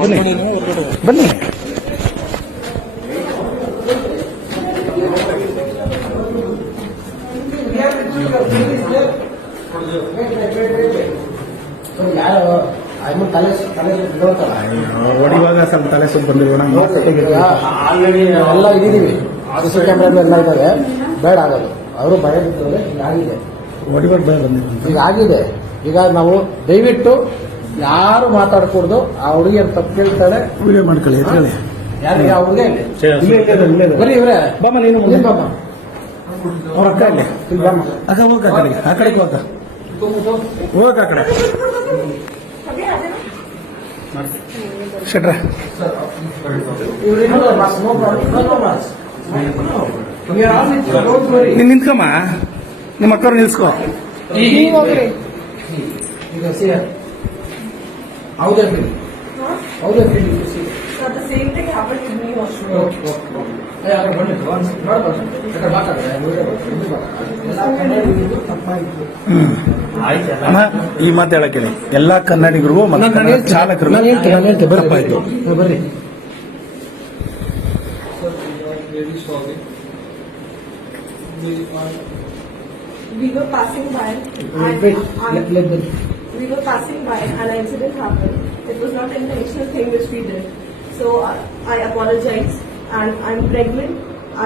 ಬನ್ನಿ. ಹೊಡಿವಾಗ ಸ್ವಲ್ಪ ತಲೆ ಸುತ್ತ ಬಂದಿರೋಣ. ಆಲ್ರೆಡಿ ಎಲ್ಲ ಇದ್ದೀವಿ, CC ಕ್ಯಾಮ್ರಾ ಎಲ್ಲ ಇದ್ದಾವೆ. ಬೇಡ ಆಗೋದು ಅವರು ಭಯ ಬಿಟ್ಟರೆ ಹೀಗಾಗಿದೆ, ಹೊಡಿವಾಗ ಭಯ ಬಂದಿರೋ ಈಗ ಆಗಿದೆ. ಈಗ ನಾವು ದಯವಿಟ್ಟು ಯಾರು ಮಾತಾಡಕೂಡ್ದು. ಆ ಹುಡುಗಿಯನ್ನು ತಪ್ಪು ಕೇಳ್ತಾರೆ, ವಿಡಿಯೋ ಮಾಡ್ಕೊಳ್ಳಿ. ಹೇಳಿ ಯಾರಿಗೆ ಆ ಹುಡುಗಿ ಬರೀ ಇವ್ರೆ ಬಾಮ, ನೀನು ಬಾಮ, ಅವ್ರ ಅಕ್ಕ ಇಲ್ಲಿ ಇಲ್ಲಿ ಬಾಮ, ಅಕ್ಕ ಹೋಗ ಆ ಕಡೆಗೆ, ಆ ಕಡೆಗೆ ಹೋಗ, ಹೋಗ ಆ ಕಡೆ. ಶೆಟ್ರ ನೀನ್ ನಿಂತ್ಕಮ್ಮ, ನಿಮ್ಮ ಅಕ್ಕವ್ರು ನಿಲ್ಸ್ಕೊ. ಹೌದೇ ಹೌದೇ So the same thing happened to me also. ಅಮ್ಮ, ಈ ಮಾತು ಹೇಳಕ್ಕೆ ಎಲ್ಲಾ ಕನ್ನಡಿಗರಿಗೂ ಮತ್ತೆ ಚಾಲಕರು ಬರಪ್ಪ ಆಯ್ತು. ಬರ್ರಿ. We were passing by. We were passing by and an incident happened. It was not an intentional thing which we did. So I apologize, and I'm pregnant.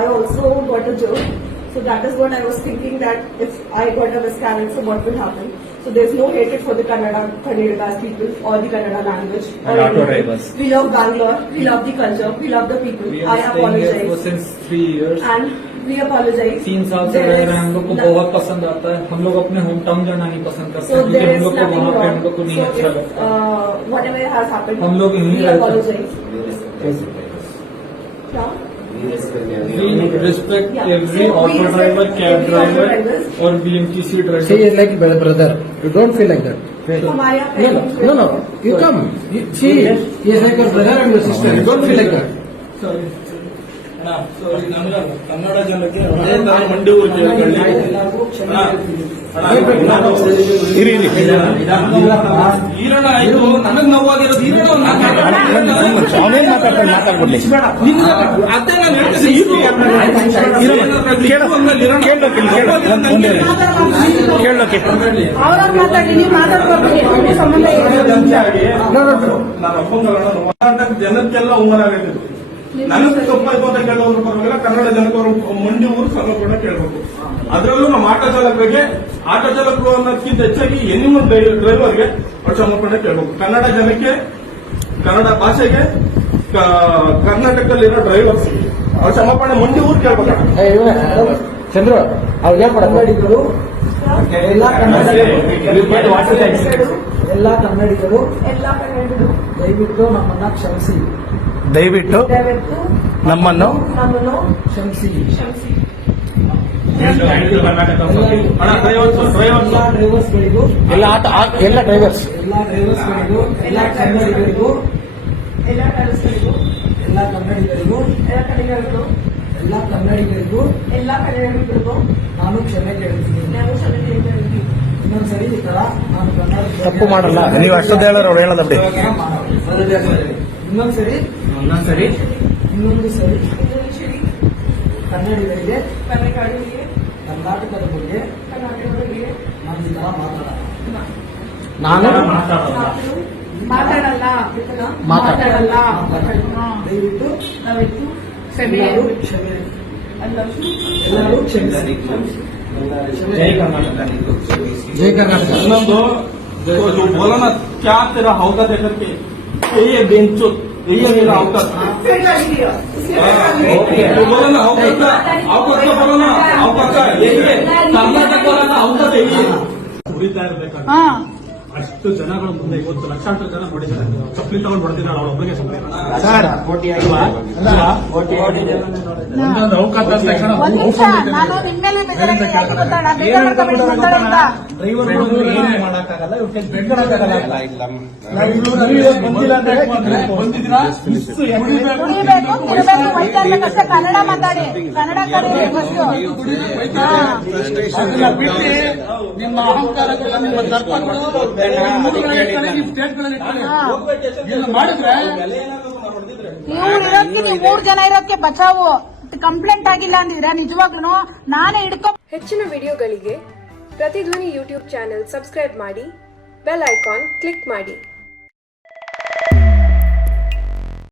I also got a joke. So that is what I was thinking, that if I got a miscarriage, so what will happen? So there's no hatred for the Kannadigas people or the Kannada language. And auto drivers. We love Bangalore. We love the culture. We love the people. We I are staying here for apologize. since 3 years. And we apologize. 3 साल से रह रहे हैं, हम लोग को बहुत पसंद आता है. हम लोग अपने होम टाउन जाना नहीं पसंद करते So क्योंकि there हम is लोग को nothing वहाँ पे हम wrong. लोग को नहीं So अच्छा if लगता. whatever has happened, हम लोग यहीं we रहते हैं. apologize. Yeah. We respect Yeah. every So we auto respect driver, cab every auto driver drivers. or BMTC driver. She is like brother. You don't feel like that. हमारे यहाँ No, no, no, no. You come. She is like your brother and your sister. You don't feel like that. Sorry. Kannada ಜನಕ್ಕೆ ಮಂಡಿ ಊರಿಗೆ ಇರಿ ಈರಣ್ಣ ಆಯ್ತು, ನನಗ್ ನೋವಾಗಿರೋದು ಈರಣ್ಣ ಅವನೇನ್ ಮಾತಾಡ್ಬಿಡ್ಲಿ. ಅದೇ ನಾನು ಕೇಳೋಕೆ ಅವ್ರವ್ರು ಮಾತಾಡಿ, ನೀವು ಮಾತಾಡ್ಕೊಳ್ತೀರಿ, ಸಂಬಂಧ ನಾನು ಒಪ್ಪಂಗ ಜನಕ್ಕೆಲ್ಲ ಅವಮಾನ ಆಗೈತೆ. ನನಗೆ ತಪ್ಪಾಯ್ತು ಅಂತ ಕೇಳೋದ್ರ ಪರವಾಗಿಲ್ಲ, ಕನ್ನಡ ಜನಕ್ಕೆ ಅವರು ಮಂಡಿ ಊರು ಸಂಘ ಕೇಳಬೇಕು. ಅದರಲ್ಲೂ ನಮ್ಮ ಆಟೋ ಚಾಲಕರು ಅನ್ನೋದಕ್ಕಿಂತ ಹೆಚ್ಚಾಗಿ ಎನಿಮಲ್ ಡ್ರೈವರ್ಗೆ ಅವ್ರು ಸಮರ್ಪಣೆ ಕೇಳಬೇಕು. ಕನ್ನಡ ಜನಕ್ಕೆ, ಕನ್ನಡ ಭಾಷೆಗೆ, ಕರ್ನಾಟಕದಲ್ಲಿರೋ ಡ್ರೈವರ್ಸ್ ಅವ್ರ ಸಮರ್ಪಣೆ ಮಂಡಿ ಊರು ಕೇಳ್ಬೇಕು. ಚಂದ್ರು ಅವ್ರು ಹೇಳ್ಕೊಡ ಕನ್ನಡಿಗರು, ಎಲ್ಲ ಕನ್ನಡಿಗರು ದಯವಿಟ್ಟು ನಮ್ಮನ್ನ ಕ್ಷಮಿಸಿ, ದಯವಿಟ್ಟು ದಯವಿಟ್ಟು ನಮ್ಮನ್ನು ನಮ್ಮನ್ನು ಕ್ಷಮಿಸಿ. ಕ್ಷಮಿಸಿ. ಎಲ್ಲ ಡ್ರೈವರ್ಸ್ಗಳಿಗೂ, ಎಲ್ಲ ಡ್ರೈವರ್ಸ್, ಎಲ್ಲ ಡ್ರೈವರ್ಸ್ಗಳಿಗೂ, ಎಲ್ಲ ಕನ್ನಡಿಗರಿಗೂ, ಎಲ್ಲ ಕಲಿಸರಿಗೂ, ಎಲ್ಲ ಕನ್ನಡಿಗರಿಗೂ, ಎಲ್ಲ ಕಡೆಗಳಿಗೂ, ಎಲ್ಲ ಕನ್ನಡಿಗರಿಗೂ ಎಲ್ಲ ಕಡೆಗಳಿಗೂ ನಾನು ಕ್ಷಮೆ ಕೇಳ್ತೀನಿ. ನಾವು ಕ್ಷಮೆ ಕೇಳ್ತೀವಿ. ಇನ್ನೊಂದ್ಸರಿ ಈ ತರ ನಾನು ಕನ್ನಡ ತಪ್ಪು ಮಾಡಲ್ಲ. ನೀವು ಅಷ್ಟೊಂದು ಹೇಳೋರು ಅವ್ರು ಹೇಳೋದಪ್ಪಿ. ಇನ್ನೊಂದು ಸರಿ ಇನ್ನೊಂದು ಸರಿ ಕನ್ನಡಿಗರಿಗೆ, ಕನ್ನಡಿಗರಿಗೆ, ಕರ್ನಾಟಕದ ಬಗ್ಗೆ ಕರ್ನಾಟಕದ ಬಗ್ಗೆ ನಾನು ಈ ತರ ಮಾತಾಡಲ್ಲ. ನಾನು ಮಾತಾಡಲ್ಲ. ದಯವಿಟ್ಟು ದಯವಿಟ್ಟು ಕ್ಷಮೆ, ಎಲ್ಲರೂ ಕ್ಷಮೆ, ಎಲ್ಲರೂ ಎಲ್ಲರೂ ಕ್ಷಮಿಸಿ. जय कर्नाटक. ಜೈ ಕರ್ನಾಟಕ. ಇನ್ನೊಂದು जो बोला ना क्या तेरा औकात है करके, ये बेंचो यही है मेरा औकात. जो बोला ना औकात का बोला ना, औकात का यही है, कर्नाटक वाला का औकात यही है. ಉರಿತಾ ಇರ್ಬೇಕಾದ್ರೆ ಅಷ್ಟು ಜನಗಳ ಮುಂದೆ ಇವತ್ತು ಲಕ್ಷಾಂತರ ಜನ ನೋಡಿದ್ದಾರೆ. ಚಪ್ಪಲಿ ತಗೊಂಡು ಹೊಡೆದಿದ್ದಾಳೆ ಅವಳ ಒಬ್ಬರಿಗೆ ಚಪ್ಪಲಿ. ಒಂದೊಂದು ಅವಕಾಶ ಅಂದ ತಕ್ಷಣ ನಾನು ನಿಮ್ಮೇಲೆ ಡ್ರೈವರ್ ಏನೇ ಮಾಡಕ್ಕಾಗಲ್ಲ, ಇವ್ರಿಗೆ ಬೆಂಗಳೂರಾಗಲ್ಲ. ಬಂದಿದ್ದೀರಾ ಕುಡಿಬೇಕು, ತಿನ್ನಬೇಕು, ವೈದ್ಯರ್ಬೇಕಷ್ಟೇ. ಕನ್ನಡ ಮಾತಾಡಿ, ಕನ್ನಡ ಕಲೀರಿ ಫಸ್ಟು. ಅದನ್ನ ಬಿಟ್ಟು ನಿಮ್ಮ ಅಹಂಕಾರಗಳು, ನಿಮ್ಮ ತರ್ಕಗಳು ಇವ್ರು ಇರೋದಕ್ಕೆ ನೀವು 3 ಜನ ಇರೋದಕ್ಕೆ ಬಚಾವು ಕಂಪ್ಲೇಂಟ್ ಆಗಿಲ್ಲ ಅಂದಿದ್ರೆ ನಿಜವಾಗ್ಲೂ ನಾನೇ ಹಿಡ್ಕೊ. ಹೆಚ್ಚಿನ ವಿಡಿಯೋಗಳಿಗೆ ಪ್ರತಿಧ್ವನಿ ಯೂಟ್ಯೂಬ್ ಚಾನೆಲ್ ಸಬ್ಸ್ಕ್ರೈಬ್ ಮಾಡಿ, ಬೆಲ್ ಐಕಾನ್ ಕ್ಲಿಕ್ ಮಾಡಿ.